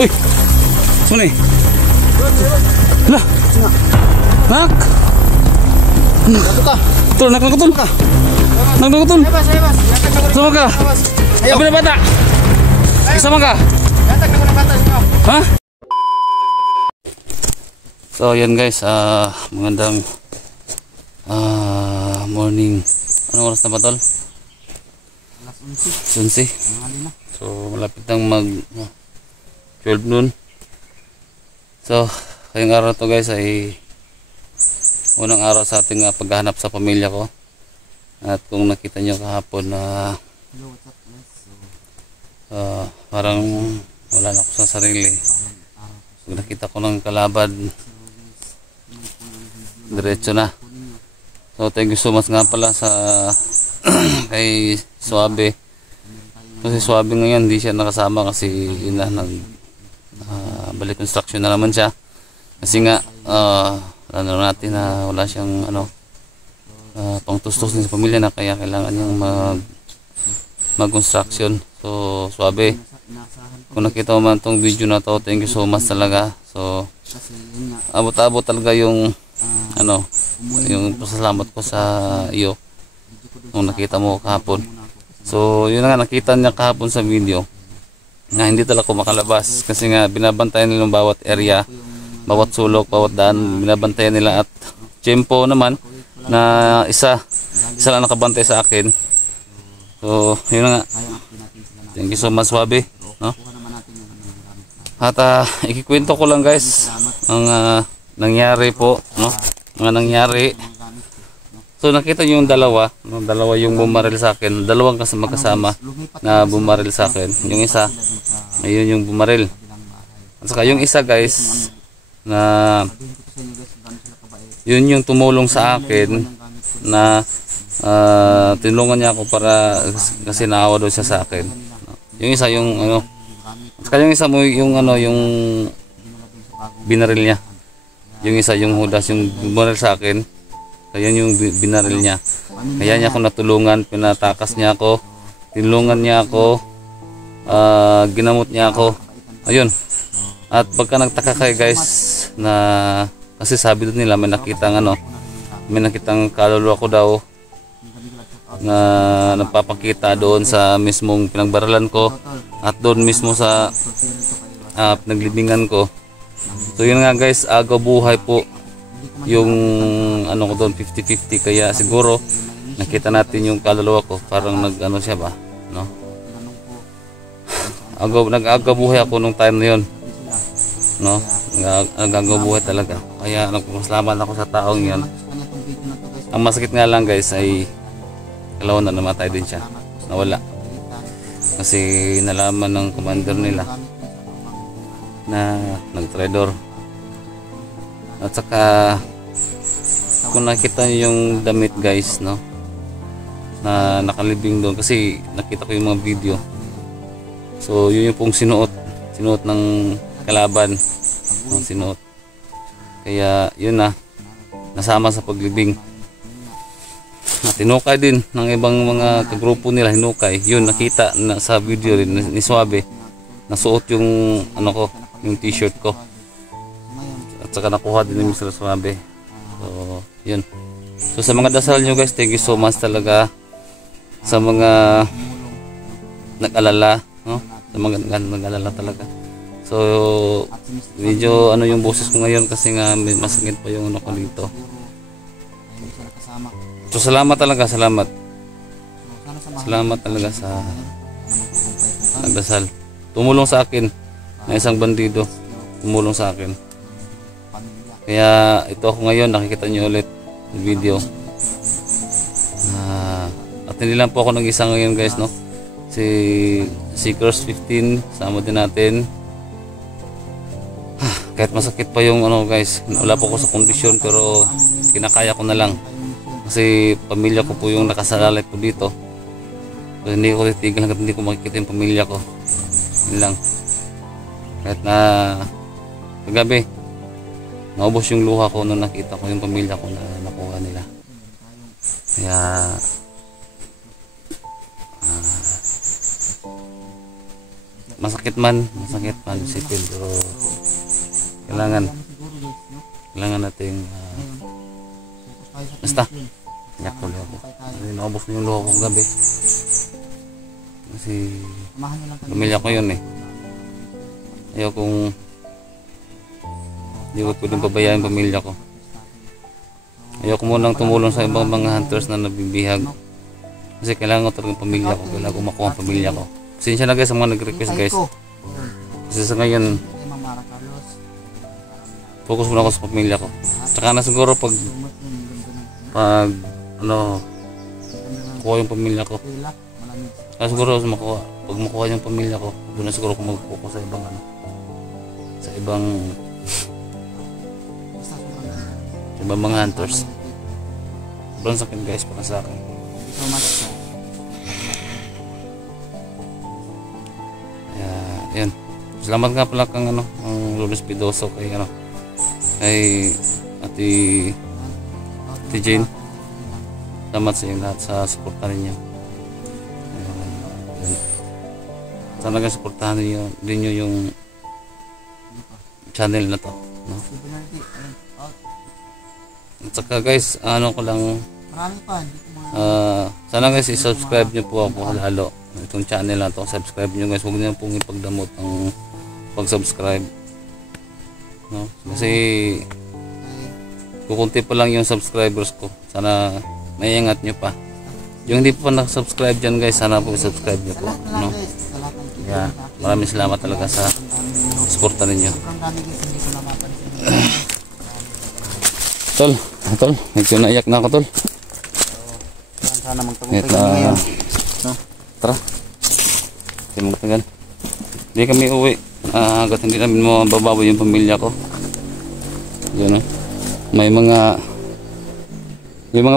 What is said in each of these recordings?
Uy! Saan eh? Hala! Nak! Tol, nak na kutol! Nak na kutol! Sama ka! Abi na bata! Sama ka! Ha? So yan guys, magandang morning. Anong oras na ba tol? 11. So malapit nang mag 12 noon. So ngayong araw to guys ay unang araw sa ating paghahanap sa pamilya ko. At kung nakita nyo kahapon na parang wala na ako sa sarili. Pag nakita ko ng kalaban, diretso na. So thank you so much nga pala sa kay Suabe. Kasi Suabe ngayon hindi siya nakasama kasi yun na balik construction na naman siya. Kasi nga alam natin na wala siyang pangtustos din sa pamilya na kaya kailangan niyang mag-construction. So Suabe, kung nakita mo man itong video na to, thank you so much talaga. So abot-abot talaga yung yung pasalamat ko sa iyo nung nakita mo kahapon. So yun nga, nakita niya kahapon sa video na hindi talaga ako makalabas kasi nga binabantayan nila bawat area, bawat sulok, bawat daan, binabantayan nila. At tiyempo naman na isa lang nakabantay sa akin. So yun nga, thank you so much Suabe, no? At ikikwento ko lang guys ang nangyari po, no? Mga nangyari. So nakita nyo yung dalawa yung bumaril sa akin, dalawang magkasama na bumaril sa akin. Yung isa, ayun yung bumaril. At saka yung isa guys, na yun yung tumulong sa akin na tinulungan niya ako para kasi naawa daw siya sa akin. Yung isa yung at saka yung isa mo yung yung binaril niya. Yung isa yung Judas yung bumaril sa akin. Kaya yung binaril niya. Kaya niya ako natulungan, pinatakas niya ako, tinulungan niya ako, ginamot niya ako. Ayun. At pagka nagtaka kayo guys na kasi sabi doon nila may nakitang kaluluwa ko daw na nagpapakita doon sa mismong pinagbaralan ko at doon mismo sa pinaglibingan ko. So yun nga guys, agaw buhay po yung ko doon, 50-50. Kaya siguro nakita natin yung kaluluwa ko, parang siya ba, no? Nag-agaw buhay ako nung time na yun, no? Nag-agaw buhay talaga. Kaya nagpapasalamat ako sa taong yun. Ang masakit nga lang guys ay kalawan na namatay din siya, nawala kasi nalaman ng commander nila na nag-traidor. At saka kung nakita niyo yung damit guys, no, na nakalibing doon, kasi nakita ko yung mga video. So yun yung pong sinuot ng kalaban, no, sinuot. Kaya yun nasama sa paglibing. Tinukay din ng ibang mga kagrupo nila, hinukay. Yun nakita na sa video rin ni Suabe, nasuot yung yung t-shirt ko. At saka nakuha din ni Mr. Suabe. So yun. So sa mga dasal nyo guys, thank you so much talaga sa mga nag-alala, no? Sa mga nag-alala talaga. So medyo yung boses ko ngayon kasi nga masakit pa yung ko dito. So salamat talaga, salamat talaga sa nagdasal. Tumulong sa akin na isang bandido, tumulong sa akin. Kaya ito ako ngayon, nakikita nyo ulit yung video. At hindi lang po ako nag-isa ngayon guys, no? Si Seekers 15, sama din natin. Kahit masakit pa yung guys, wala po ako sa kondisyon pero kinakaya ko na lang. Kasi pamilya ko po yung nakasalalay po dito. So, hindi ko titigil hanggang hindi ko makikita yung pamilya ko. Yun lang. Kahit na kagabi naubos yung luha ko nung nakita ko yung pamilya ko na nakuha nila. Kaya masakit masakit man isipin, pero kailangan natin basta yak tuloy ako. Kasi naubos na yung luha ko gabi kasi pamilya ko yun eh. Ayaw kung hindi ko pwedeng pabayaan pamilya ko. Ayaw ko munang tumulong sa ibang mga hunters na nabibihag kasi kailangan ko talagang pamilya ko, kailangan ko makuha ang pamilya ko. Pasensya na guys sa mga nag-request guys, kasi sa ngayon focus muna ako sa pamilya ko. Tsaka na siguro pag ano kuha yung pamilya ko, kaya siguro pag makuha yung pamilya ko, doon na siguro ako mag-focus sa ibang sa ibang mga hunters. Sobrang sakit guys para sa akin. Kaya yan, salamat nga pala kang ang Lourdes Pidoso kay kay Ate Jane. Salamat sa inyo lahat sa suporta ninyo. Sana nga suportahan ninyo yung channel na to, no? At saka guys, ano ko lang, sana guys i-subscribe nyo po ako lalo itong channel na to. Subscribe nyo guys, huwag nyo pong ipagdamot ang pag-subscribe, no? Kasi kukunti pa lang yung subscribers ko. Sana maiangat nyo pa. Yung hindi pa nakasubscribe dyan guys, sana po i-subscribe nyo po, no? Yeah, maraming salamat talaga sa suporta ninyo. Tol, medyo naiyak na ako tol. Sana magtagumpay kami ngayon. No? Tara. Hindi magtagal. Hindi kami uwi. Hanggat hindi namin mababawi yung pamilya ko. Yun, may mga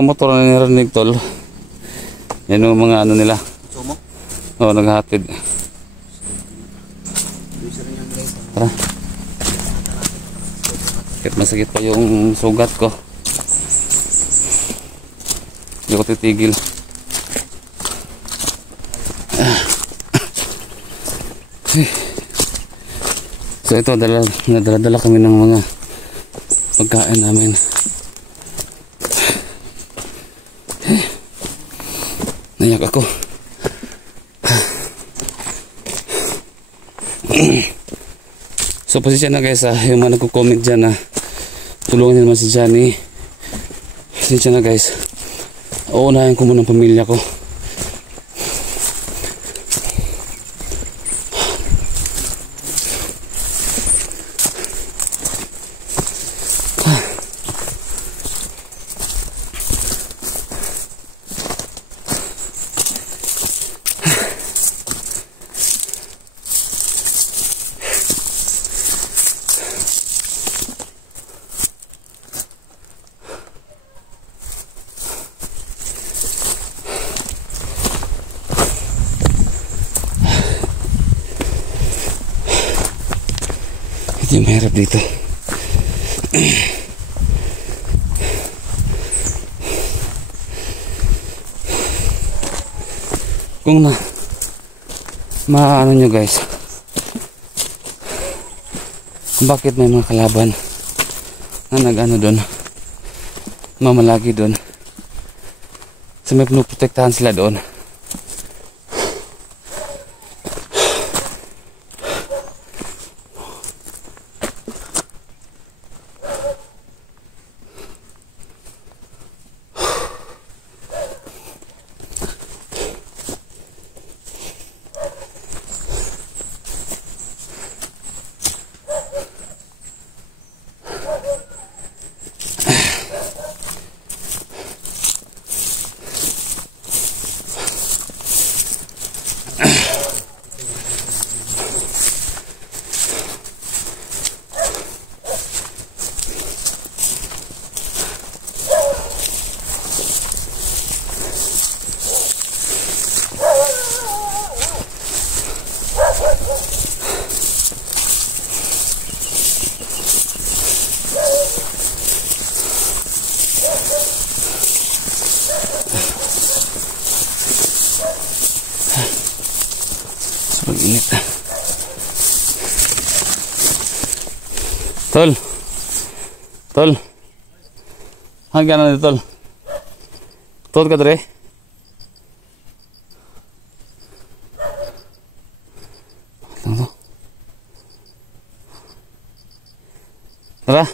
motor na narinig tol. Yan yung mga ano nila. Sumo? Oo, naghahatid. Tara. Kahit masakit pa yung sugat ko, hindi ko titigil. So ito, nadala kami ng mga pagkain namin. Nayak ako. So pasensya na guys, yung mga nagko-comment dyan na tulungan niyo naman si Johnny. Pasensya na guys, uunahin ko muna ang pamilya ko. Yung mahirap dito. Kung maano nyo guys, kung bakit may mga kalaban na nag-ano doon, mamalagi doon, so may pinuprotektahan sila doon. Init na. Tol. Tol. Hanggang na dito, tol. Tol ka dre. Tara. Tara.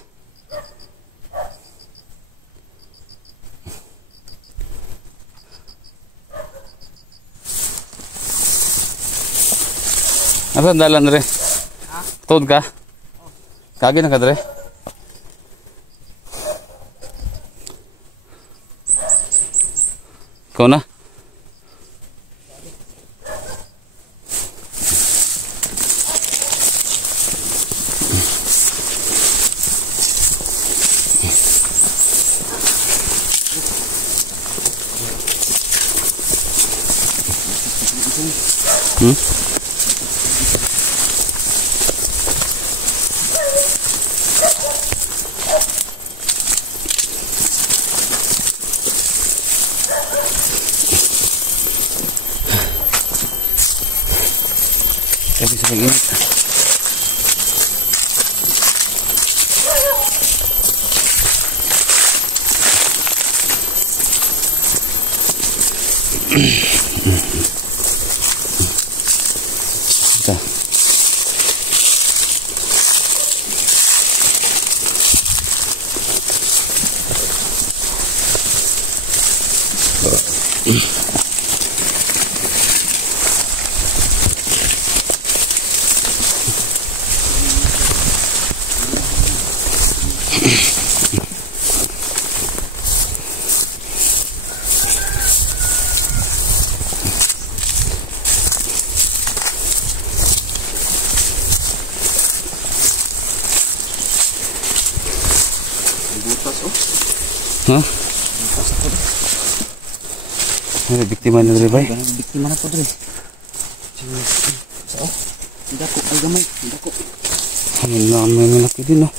Asa dalan dre? Tod ka? Kagi na ka dre? Ikaw na? Kasi sa pag-init. Ito. Ha? May biktima na dre bay. Biktima na po dre. So, hindi ako ay gamay, hindi ako. May malaki din no.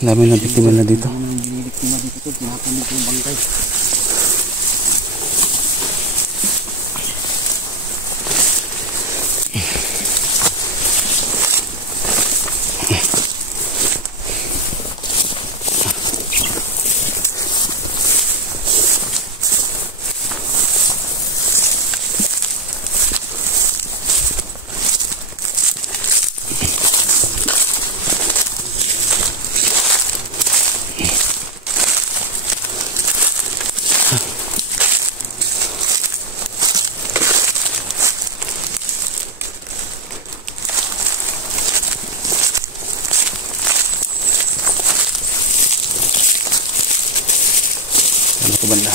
Dami na biktima na dito. May biktima dito to, nakamit yung bangkay. Ano ko banda?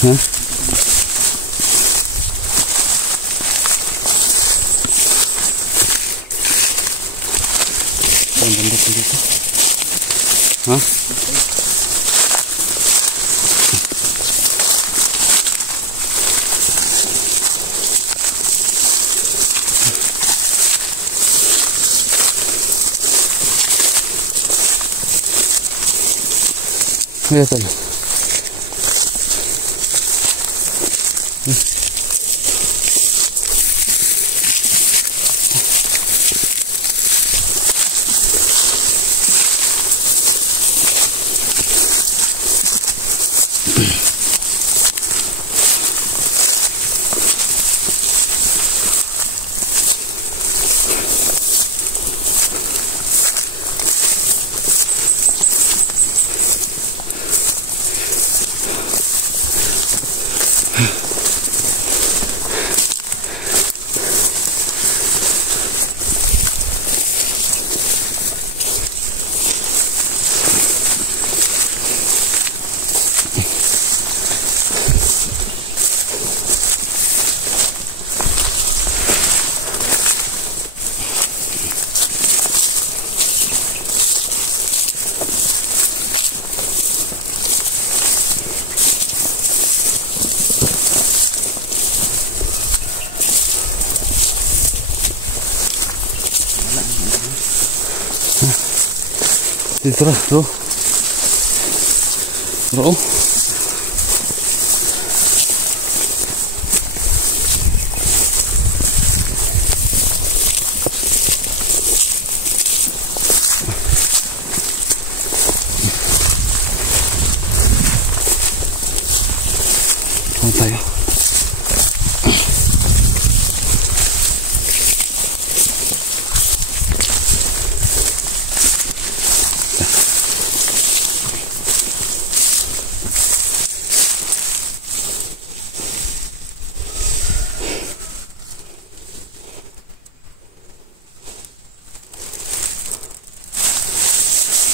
Hah? Ang banda po dito. Hah? Ayan tol. Dito na, bro. Bro. Saan tayo?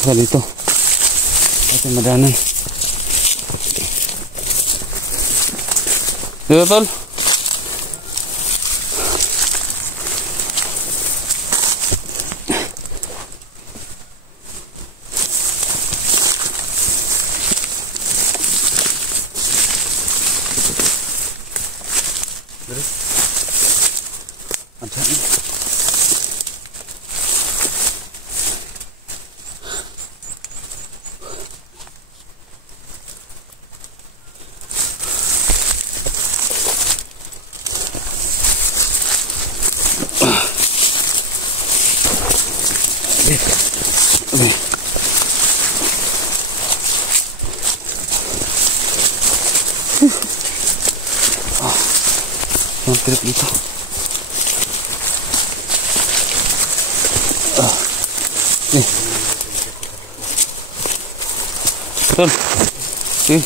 Saan dito? Ito madanan. Dito tol. Okay. Ang trip dito. Tol. Okay.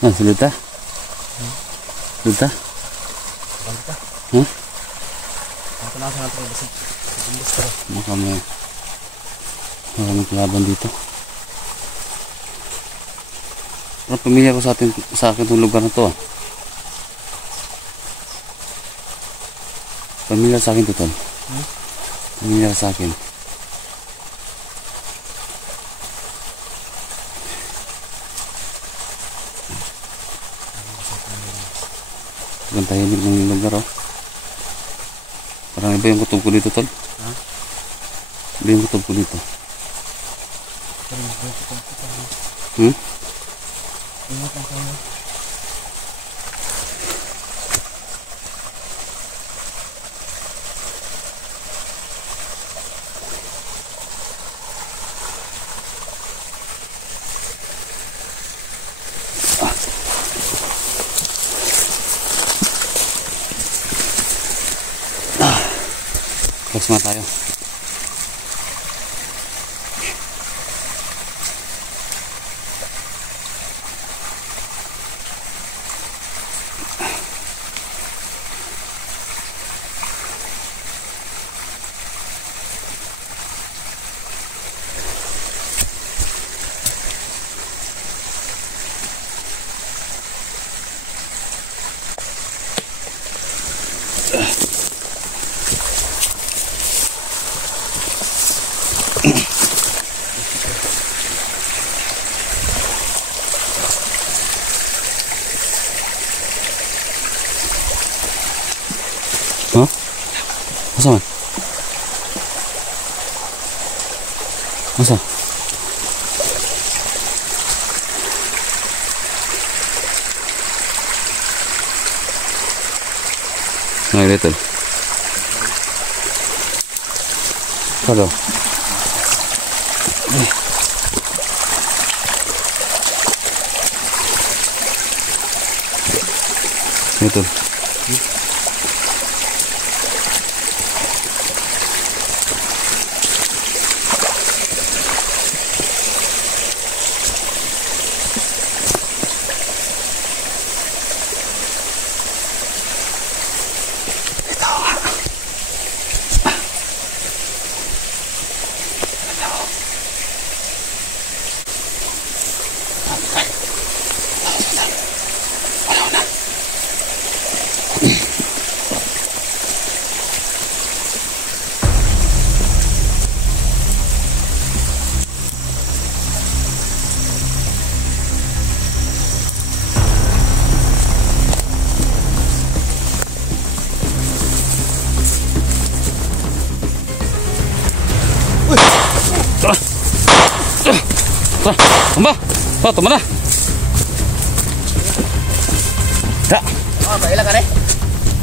Ah, sulit ah? Sulit ah? Hah? Maka may kalaban dito. Parang pamilya ko sa akin itong lugar na to ah. Pamilya sa akin ito tol. Pamilya sa akin. Ang tahimik ng lugar oh. Parang iba yung kutob ko dito tol. Iba yung kutob ko dito. Ingat lang kayo. Relax muna tayo. Hah? Masa man? Masa? Nah, little. Hello. Little. Tara. Tara. Tamba. Oh, tama na. Da. Oh, baila ka rin.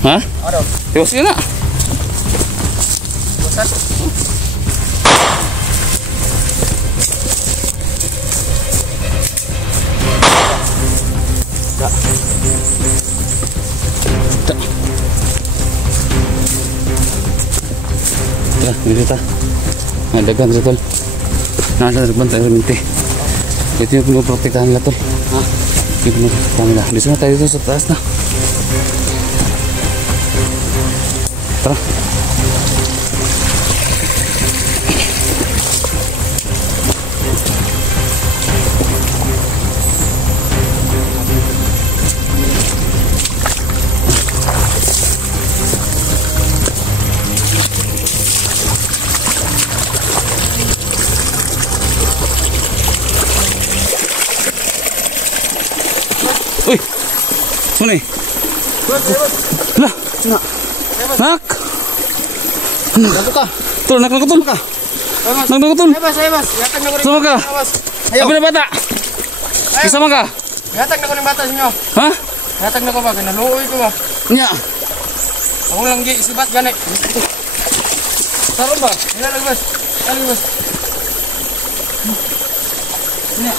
Ha? Ano? Tiwas yun na. Busan. Da. Da. Tara, dito ta. Dagan sa tol. Nasa nagbantay sa minti. Ito yung pinoprotektahan nila tol. Ha? Yung pinoprotektahan nila. Dito na tayo dito sa taas na. Tara. Uy! Ano eh? Lah! Nak! Dato ka. Tol, nak tol! Nak tol! Ayos. Yatag na ko rin. Sama ka! Ayaw. Abi na bata! Kasama ka! Yatag na ko rin bata sa inyo. Ha? Yatag na ko ba? Naluoy ko ba? Nya! Ako lang gi. Isibat gani. Taron ba? Ilan bas? Ilan bas? Nya.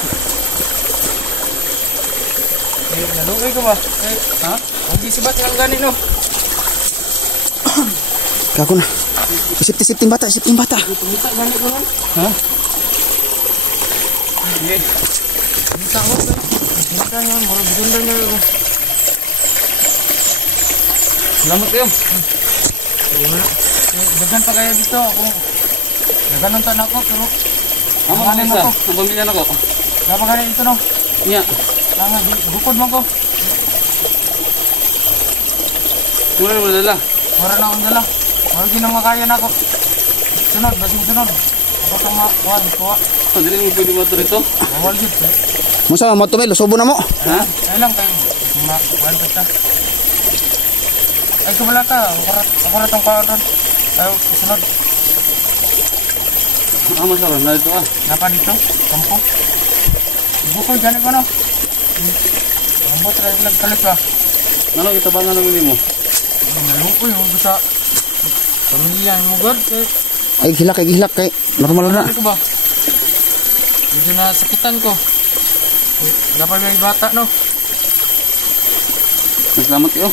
Naluoy ko ba? Ha? Ang isibat lang gani no. Kako na. Isip tim bata. Pumita gani ko man. Ha? Okay. Pumita ko. Pumita nga. Mura bigundang na ako. Salamat kayo! Dagan pa kayo dito. Ako. Dagan ng tanak ko. Pero Ang pamilya ako. Ang pamilya ako. dapat gani ito no. Nya! Nga. Bukod mo ko. Mula mo dala. Mura na akong dala. Mura ginang na ako. Sunod. Basing sunod. Ako itong makuhan. Kuha. Oh, dili mo pwede motor ito. Bawal yun. Masa mo tumelo subo na mo. Ha? Ayun lang kayo. Makuhan pa siya. Ay, kumala ka. Ako na itong kuhan ron. Ayaw, sunod. Ang masarap na ito ah. Napa dito? Kampo? Bukod, gani ko no? Ambot, kalit ba? Ano kita ba nga namin mo? Nalukoy, huwag sa pamilya mo god. Ay gihilak kay normal na. Ano ko ba? Medyo nasakitan ko. Dapat may bata no? Salamat kayo.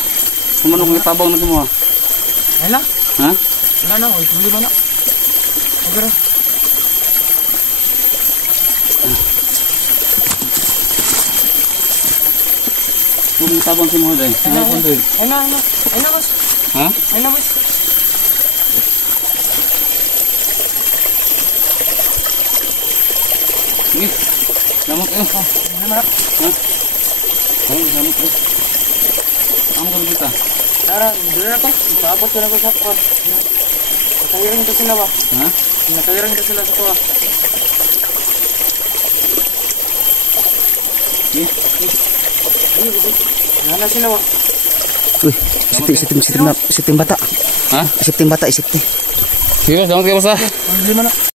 Kumano kong itabang na mo ha? Ay lang. Ha? Wala na, huwag muli ba na? Okay rin. Kung itabang si mo dahil. Ay na, boss. Ha? Ay na, boss. Sige. Salamat kayo. Ay na, Ha? Ay, salamat kayo. Ang ka kita. Tara, dito na to. Ipaabot ko na ko sa kuwan. Nakahiran ko sila ba? Ha? Nakahiran ko sila sa kuwan. Sige. Nana sila ba? Uy, isip tim bata. Ha? Isip tim bata. Sige, salamat kayo basta. Ang lima na.